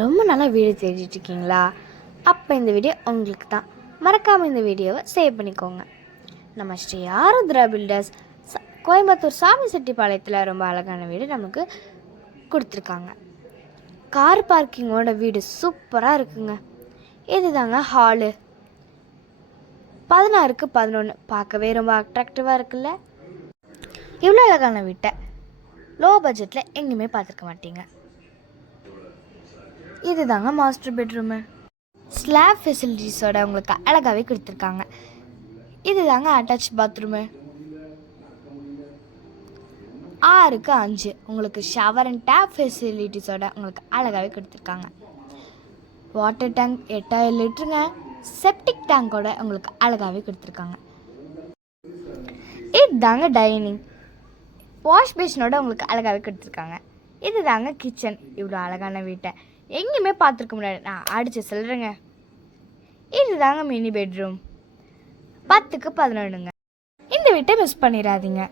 ரொம்ப நல்லா வீடு தேடிட்டு இருக்கீங்களா? அப்போ இந்த வீடியோ உங்களுக்கு தான். மறக்காமல் இந்த வீடியோவை சேவ் பண்ணிக்கோங்க. நம்ம ஸ்ரீ ஆருத்ரா பில்டர்ஸ் கோயம்புத்தூர் சாமிசெட்டிப்பாளையத்தில் ரொம்ப அழகான வீடு நமக்கு கொடுத்துருக்காங்க. கார் பார்க்கிங்கோட வீடு சூப்பராக இருக்குங்க. இது தாங்க ஹாலு. 16க்கு 11 பார்க்கவே ரொம்ப அட்ராக்டிவாக இருக்குல்ல. இவ்வளோ அழகான வீட்டை லோ பட்ஜெட்டில் எங்கேயுமே பார்த்துருக்க மாட்டீங்க. இது தாங்க மாஸ்டர் பெட்ரூமு. ஸ்லாப் ஃபெசிலிட்டிஸோட உங்களுக்கு அழகாகவே கொடுத்துருக்காங்க. இது தாங்க அட்டாச் பாத்ரூமு. 6க்கு 5 உங்களுக்கு ஷவர் அண்ட் டேப் ஃபெசிலிட்டிஸோட உங்களுக்கு அழகாகவே கொடுத்துருக்காங்க. Water tank 8000 லிட்டருங்க. செப்டிக் டேங்கோட உங்களுக்கு அழகாகவே கொடுத்துருக்காங்க. இது தாங்க டைனிங். வாஷ் பேஷனோட உங்களுக்கு அழகாகவே கொடுத்துருக்காங்க. இது தாங்க கிச்சன். இவ்வளோ அழகான வீட்டை எங்கேயுமே பார்த்துருக்க முடியாது, நான் அடித்து சொல்கிறேங்க. இது தாங்க மினி பெட்ரூம். 10க்கு 11ங்க. இந்த வீட்டை மிஸ் பண்ணிடாதீங்க.